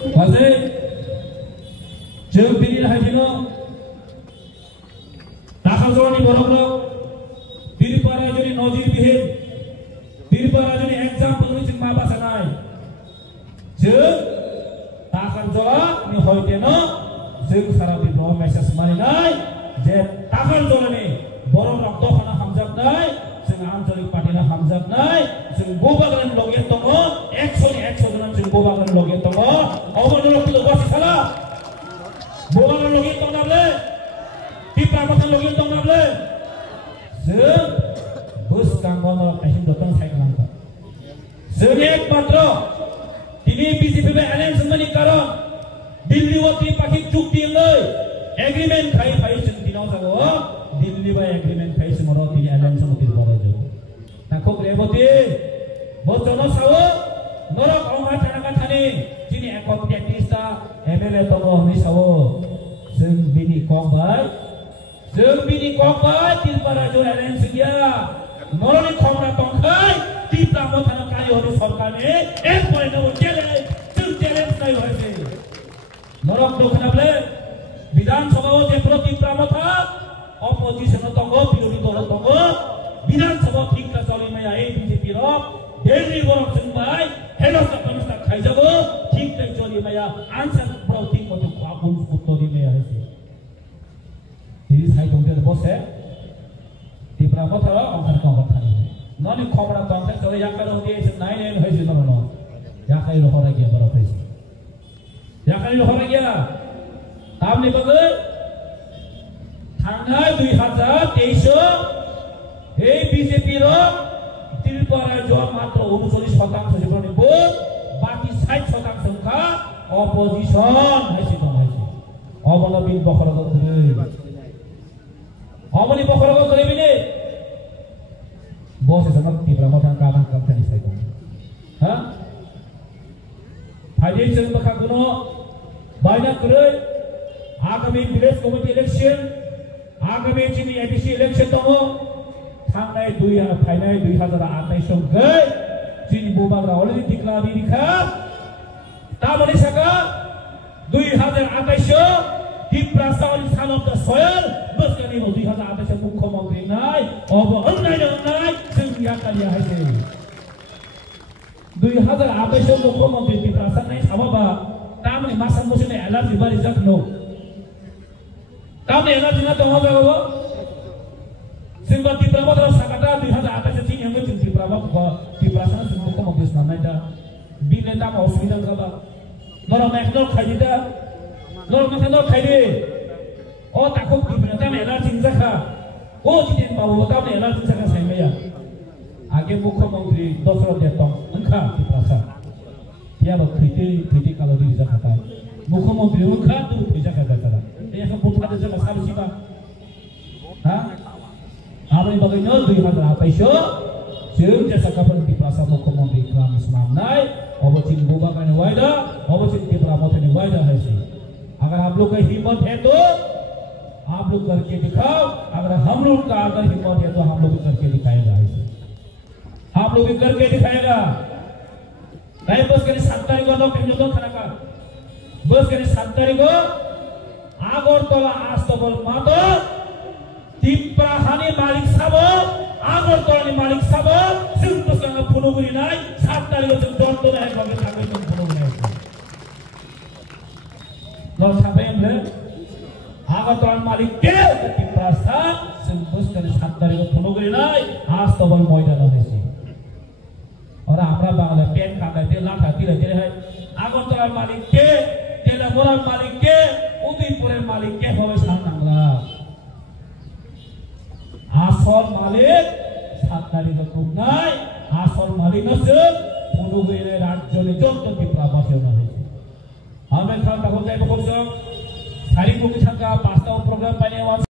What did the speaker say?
Kasi जों बिनि हायदिनो दाखालजोंनि बर'फोर बिरपारा जुदि नजिर बिहिन बिरपारा जुदि एग्जाम्पल जों मा बासानाय जों दाखालजोंनि हयतेनो जों सारा बिफ्राव मेसेज मारिनाय जे दाखालजोंनि बर' रक्तखाना हामजाबनाय जों आन्चलिक पार्टीना हामजाबनाय जों गोबागान लगे दङ 100 जन जों गोबागान लगे दङ अबनरखौ बासिखाला गोबागान लगे दङब्ला टिप्रामथान लगे दङब्ला जों बोसगांगन काहिम दतन साइखालांखा जों एकमात्र दिनै बीजेपी बे एलायन्स मानि कारण दिल्ली व त्रिपाक्षिक चुक्ति लै एग्रीमेंट खाइ जों दिनाव जागो दिल्ली बा एग्रीमेंट खाइ जों र दिनै एलायन्स मति बरो जो नाखौ रेबती बजन सावो नरक अंगा थानाका थानि दिनै एकक टेक्टिस्टा एमएलए दङ नि सावो जों बिनि कमबाय तिलपारा जो एलायन्स गया नरनि खमरा तंखाय तिप्रा मथाना कायो हरि सरकारनि एक परेनो चेलेंज जों चेलेंज नाय होइसे नरक दखनाबले विधानसभाव जे प्रतिप्रा मथा अपोजिशन दङ बिरोधी दल दङ विधानसभा ठीकका चलिमाया ए बीजेपी र दिल्ली गरम जोंबाय हेलस कनस्टा खाइजाबो ठीकै चलिमाया आन्सार प्रति मतो खाबुन उत्तरिमाया हैसे दिनै साइदंते बसे तिप्रा मथा अंखार कंबर थानि ननि खमरा तंथे चले याकारो दिएस नाइन हैसे ननो याकाइ रहरा गया बरा फैसे याकाइ रहरा गया तामनि बगै थांनाय 2023 এই বিজেপি র তিলপারা জোয়া মাত্র 39% জীবনে ভোট বাকি 60% কা অপোজিশন হাইছে দম হাইছে অবলবিন বখরগ করে অমনি বখরগ করে বিনে বসে জনক তিপ্রা মথান কামান কামথানি সাইকো হ্যাঁ ফাইদে जों बखागुनो बायना करे आगामी विलेज कमिटी इलेक्शन आगामी जिनि एडिसि इलेक्शन दङ थांनाय 2028 गै जिनि बोबाग्रा अलरेडी डिक्लेयर दिखा ताबनि साका 2028 तिप्रा सावरि सान अफ द सयल बसकानि 2028 मुख्यमन्त्री नाय अब अन्नाय जों याकालिया हाइसे 2028 मुख्यमन्त्री तिप्रा सानाय साबाबा तामनि मासान मोसने एलार्जी बारि जाखनो तामनि एलार्जी ना दङ जागो जोंबा तिप्रा मथरा साकाटा 2028 दिन yang जों तिप्रा मा तिप्रा सान जों मुख्यमन्त्री सानाय दा बिले दाम असुबिदा जाबा नर मेखनो खाइदा नर मेखनो खाइदे ओ ताखौ तिप्रा दाम एलार्जी जाखा ओ जितेन बाबु दाम एलार्जी जाखा साइमाया आगे मुख्यमन्त्री दशरथ देतम ओंखा तिप्रा सा याबा खैते कालरि जाखाता मुख्यमन्त्री ओंखा दु फैजाखा जाखा एखौ बुथादे जाबा साबिसिबा हा आबै बगैनो 2028 जों जेसाकाफोर तिप्रासा मुख्यमंत्री खालाम सुनामनाय अबचिन गोबागानि वायदा अबचिन तिप्रा मथनि वायदा हैसे अगर आप लोग का हिम्मत है तो आप लोग करके दिखाओ अगर हम लोग का अगर हिम्मत है तो हम लोग भी करके दिखाएगा ऐसे आप लोग भी करके दिखाएगा नहीं बस के 7 तारिख को केंद्र तो खाना का बस के 7 तारिख को आगरतला आस्तबल मातो तिप्रा हानि मालिक साबो आगरतलानि मालिक साबो जों बसगांगा फुलुगुरि नाय 7 तारिख जों दन्द नाय बगे थागै जों फुलुगुरि न साबेमले आगरतलानि मालिक के तिप्रा सा जों बसगांगा 7 तारिख फुलुगुरि नाय आस्तबल मयदान हयसे और हमरा बांगला पेन काटा दे लाठा दिले दे है आगरतलानि मालिक के तेलामुरार मालिक के उदयपुरेर मालिक के होय सानांगला आसल मालिक 7 तारिख खुबनाय आसल मालिक नसो फुलुगुरि राज्यनि जत्त तिप्रा बासेवना हयसे आमे खान ताखौ जायबो करसों सारि बुकि थांगा 5 टा प्रग्राम पाइने